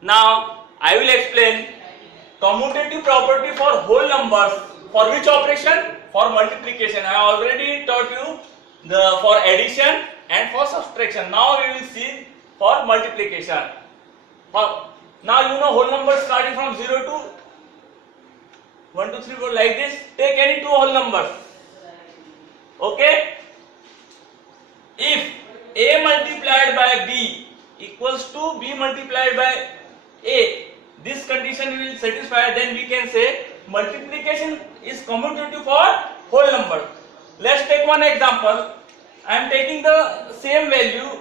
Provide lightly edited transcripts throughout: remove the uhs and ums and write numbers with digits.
Now I will explain commutative property for whole numbers. For which operation? For multiplication. I already taught you the for addition and for subtraction. Now we will see for multiplication. Now you know whole numbers starting from 0 to 1, 2, 3, 4 like this. Take any two whole numbers. Okay? If A multiplied by B equals to B multiplied by A, this condition will satisfy, then we can say multiplication is commutative for whole number. Let's take one example. I am taking the same value,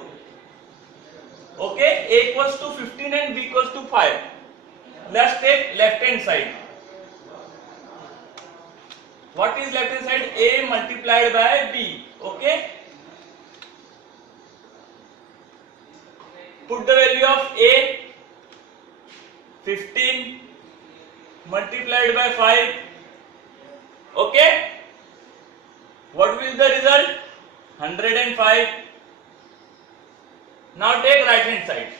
okay, A equals to 15 and B equals to 5. Let's take left hand side. What is left hand side? A multiplied by B, okay. Put the value of A, 15 multiplied by 5, okay. What will be the result? 105. Now take right hand side.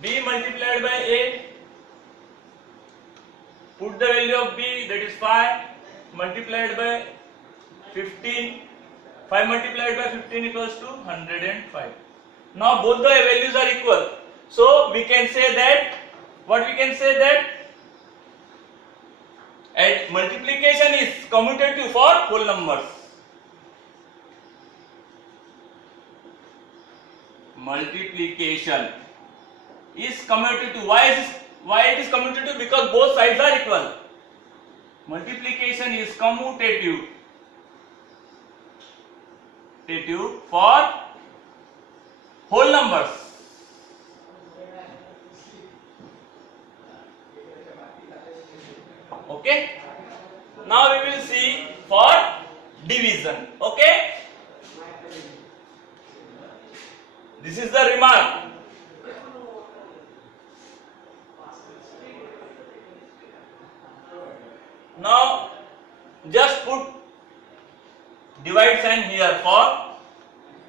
B multiplied by A, put the value of B, that is 5 multiplied by 15. 5 multiplied by 15 equals to 105. Now both the values are equal. So we can say that, what we can say that multiplication is commutative for whole numbers. Multiplication is commutative. Why it is commutative? Because both sides are equal. Multiplication is commutative for whole numbers. Okay. Now we will see for division. Okay. This is the remark. Now just put divide sign here for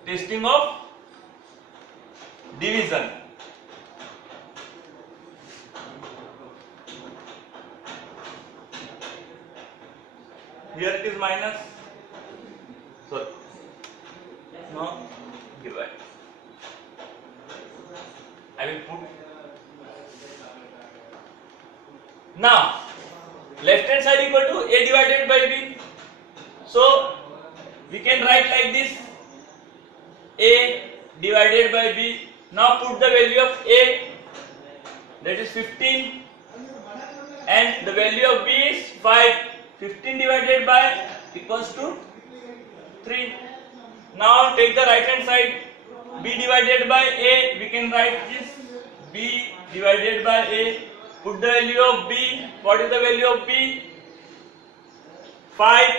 testing of division. Here it is minus. Sorry. Now divide. I will put. Now left hand side equal to A divided by B. So we can write like this: A divided by B. Now put the value of A, that is 15, and the value of B is 5. 15 divided by equals to 3. Now take the right hand side. B divided by A, we can write this: B divided by A. Put the value of B. What is the value of B? 5.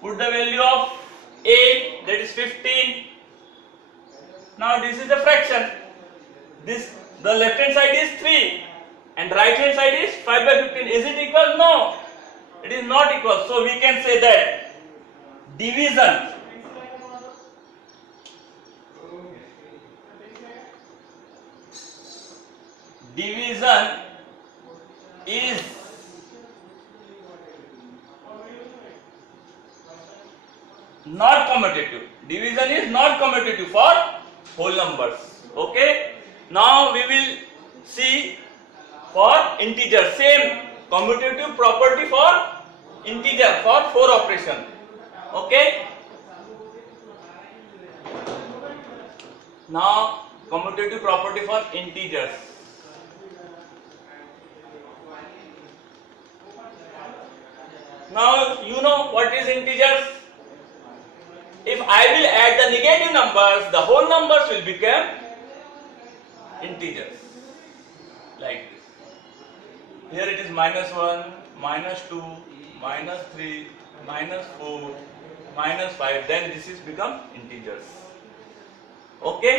Put the value of A, that is 15. Now this is the fraction. The left hand side is 3 and right hand side is 5 by 15. Is it equal? No, it is not equal. So we can say that division is not commutative. Division is not commutative for whole numbers. Okay. Now we will see for integer. Same commutative property for integer for 4 operation. Okay. Now commutative property for integers. Now you know what is integers. If I will add the negative numbers, the whole numbers will become integers. Like this. Here it is -1, -2, -3, -4, -5. Then this is become integers. Okay.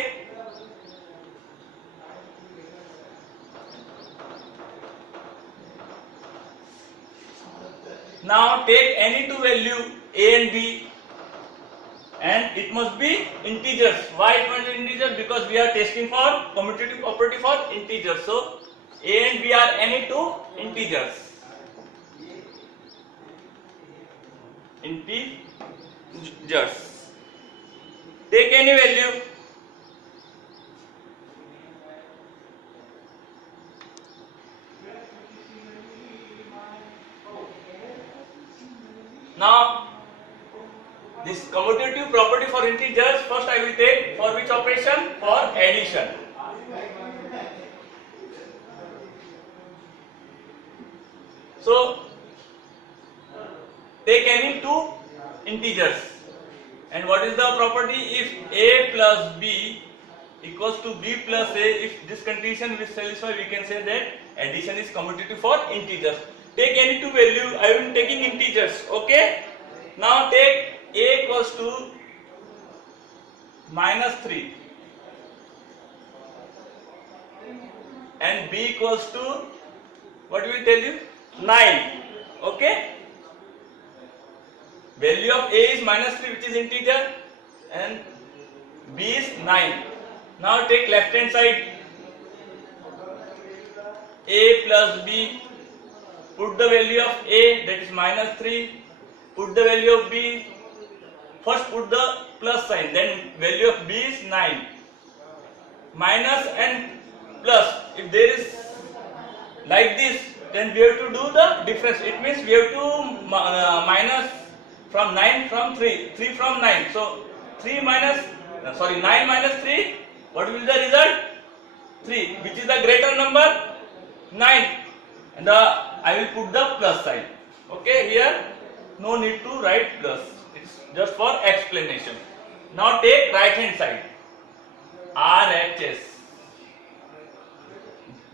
Now take any two value A and B and it must be integers. Why it must be integers? Because we are testing for commutative property for integers. So a and b are any two integers. Integers. Take any value. Now this commutative property for integers, first I will take for which operation? For addition. So take any two integers, and what is the property? If a plus b equals to b plus a, if this condition is satisfied, we can say that addition is commutative for integers. Take any two value. I am taking integers. Okay. Now take a equals to -3 and b equals to, what will tell you? 9. Okay. Value of a is -3, which is integer, and b is 9. Now take left hand side. A plus b. Put the value of a, that is -3. Put the value of b. First put the plus sign, then value of b is 9. Minus and plus. If there is like this, then we have to do the difference. It means we have to minus from 9 from 3, 3 from 9. So 9 minus 3. What will be the result? 3. Which is the greater number? 9. And I will put the plus sign. Okay, here no need to write plus. It's just for explanation. Now take right hand side. RHS.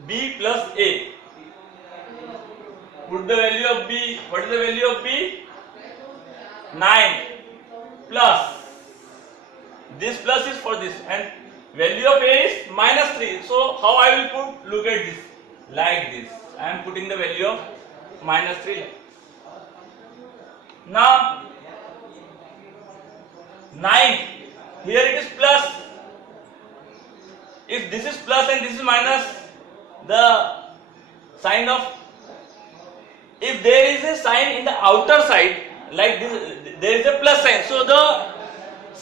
B plus A. Put the value of B. What is the value of B? 9 plus. This plus is for this, and value of A is -3. So how I will put? Look at this. Like this. I am putting the value of -3. Now 9. Here it is plus. If this is plus and this is minus, the sign of, if there is a sign in the outer side like this, there is a plus sign, so the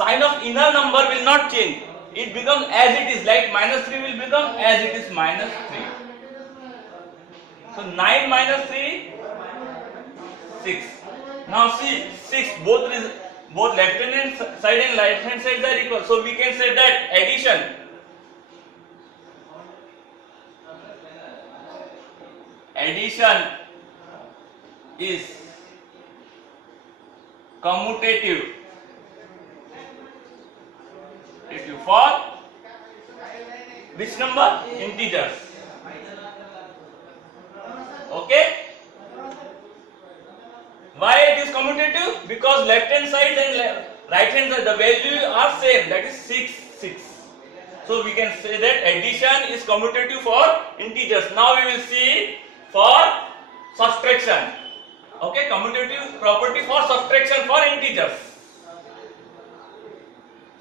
sign of inner number will not change. It becomes as it is, like -3 will become as it is -3. So 9 minus 3, 6. Now see, 6, both left hand side and right hand side are equal. So we can say that addition is commutative for which number? Integers. Okay. Why it is commutative? Because left hand side and right hand side, the value are same, that is 6, 6. So we can say that addition is commutative for integers. Now we will see for subtraction. Okay, commutative property for subtraction for integers.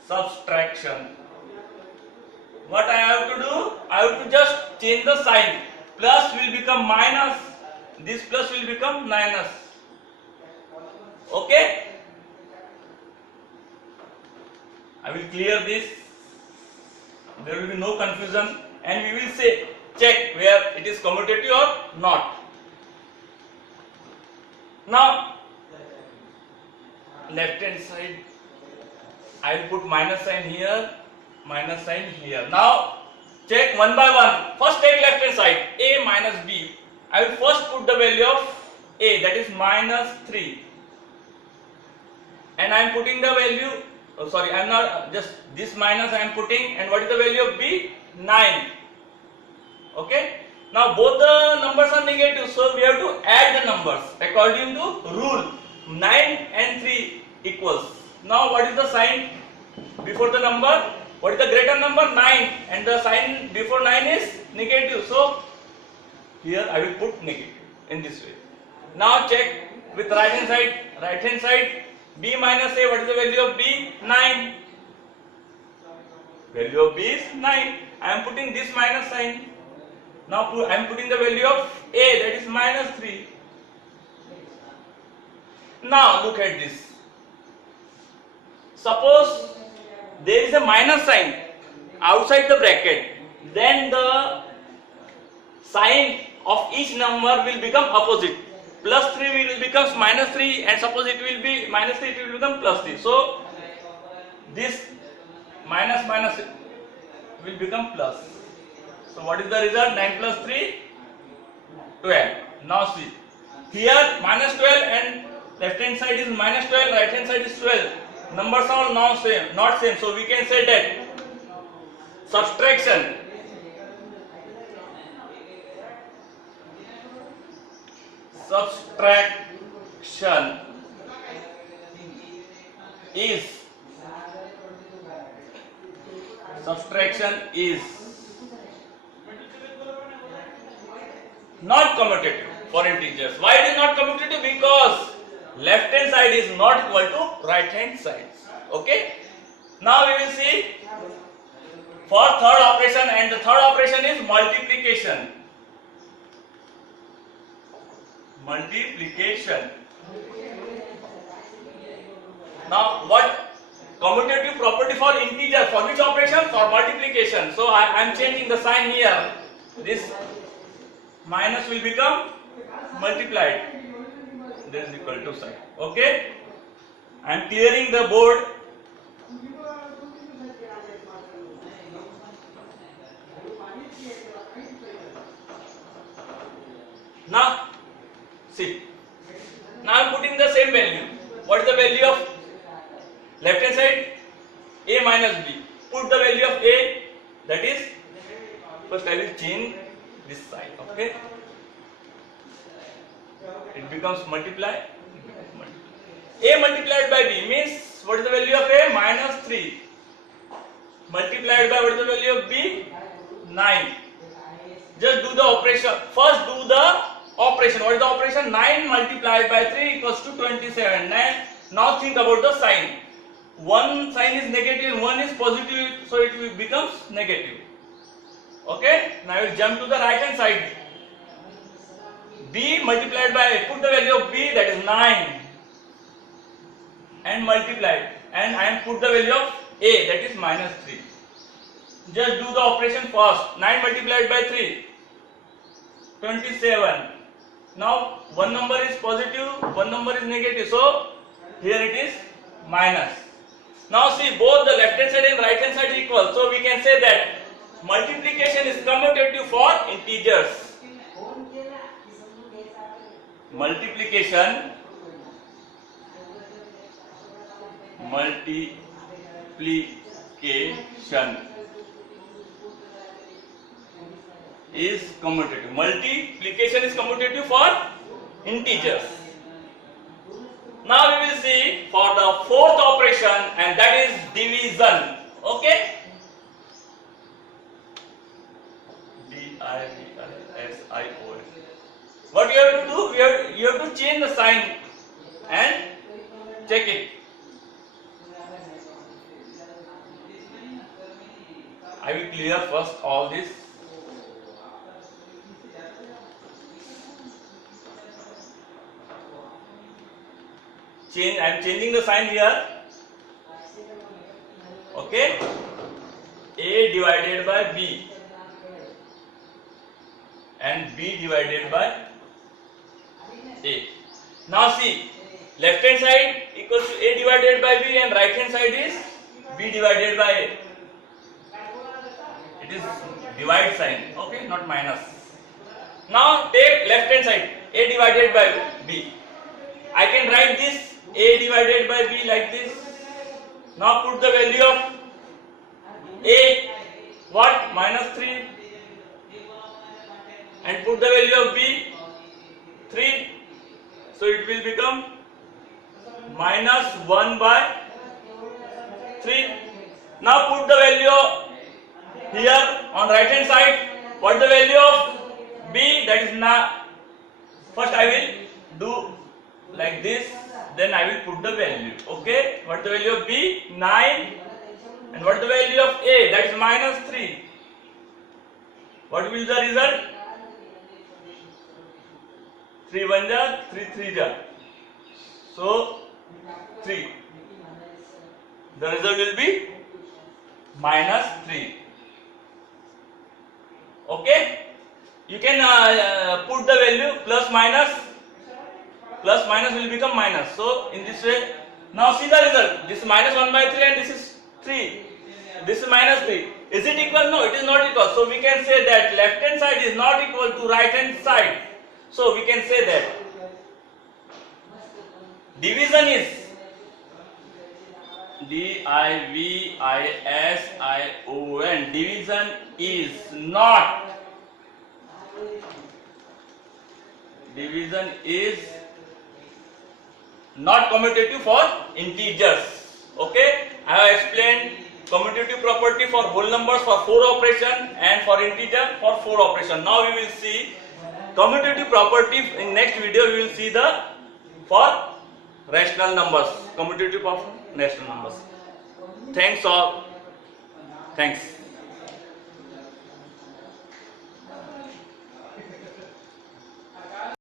Subtraction. What I have to do? I have to just change the sign. Plus will become minus. This plus will become minus. Okay. I will clear this. There will be no confusion, and we will say check where it is commutative or not. Now left hand side, I will put minus sign here, minus sign here. Now check one by one. First take left hand side, a minus b. I will first put the value of a, that is -3, and I am putting the value, I am not just this minus I am putting, and what is the value of b? 9. Okay. Now both the numbers are negative, so we have to add the numbers according to rule. 9 and 3 equals. Now what is the sign before the number? What is the greater number? 9, and the sign before 9 is negative. So here I will put negative in this way. Now check with right hand side. Right hand side, B minus A, what is the value of B? 9. Value of B is 9. I am putting this minus sign. Now I am putting the value of A, that is minus 3. Now look at this. Suppose there is a minus sign outside the bracket, then the sign of each number will become opposite. Plus 3 will becomes minus 3, and suppose it will be minus 3, it will become plus 3. So this minus minus will become plus. So what is the result? 9 plus 3, 12. Now see, here minus 12 and left hand side is minus 12, right hand side is 12. Numbers are not same. So we can say that subtraction is not commutative for integers. Why it is not commutative? Because left hand side is not equal to right hand side. Okay. Now we will see for third operation, and the third operation is multiplication. Now what commutative property for integer? For which operation? For multiplication. So I am changing the sign here. This minus will become multiplied. That is equal to sign. Okay. I am clearing the board. Now see. Now I am putting the same value. What is the value of left hand side? A minus B. Put the value of A, that is, first I will change this sign. Okay. It becomes multiply. A multiplied by B means what is the value of A? Minus 3. Multiplied by what is the value of B? 9. Just do the operation. First do the operation. What is the operation? 9 multiplied by 3 equals to 27. Now think about the sign. One sign is negative, one is positive, so it becomes negative. Okay. Now I will jump to the right hand side. B multiplied by, put the value of B, that is 9, and multiplied, and I am put the value of A, that is minus 3. Just do the operation first. 9 multiplied by 3, 27. Now one number is positive, one number is negative, so here it is minus. Now see, both the left hand side and right hand side equal, so we can say that multiplication is commutative for integers. Multiplication is commutative. Multiplication is commutative for integers. Now we will see for the fourth operation, and that is division. Okay. D-I-V-I-S-I-O-N. What you have to do? You have to change the sign and check it. I will clear first all this. I am changing the sign here. Okay. A divided by B and B divided by A. Now see, left hand side equals to A divided by B and right hand side is B divided by A. It is divide sign, okay, not minus. Now take left hand side, A divided by B. I can write this A divided by B like this. Now put the value of A, what? Minus 3, and put the value of B, 3. So it will become minus 1 by 3. Now put the value here on right hand side. What the value of B? That is not. First I will do like this. then I will put the value. Okay, what the value of B? 9. And what the value of A? That is -3. What will be the result? 3 1 ja, 3 3 ja. So 3. The result will be -3. Okay, you can put the value plus minus will become minus. So in this way, now see the result. This is -1/3 and this is 3. This is -3. Is it equal? No, it is not equal. So we can say that left hand side is not equal to right hand side. So we can say that division is division. Division is not commutative for integers. Okay, I have explained commutative property for whole numbers for 4 operation and for integer for 4 operation. Now we will see commutative property in next video. We will see the for rational numbers, commutative of rational numbers. Thanks all. Thanks.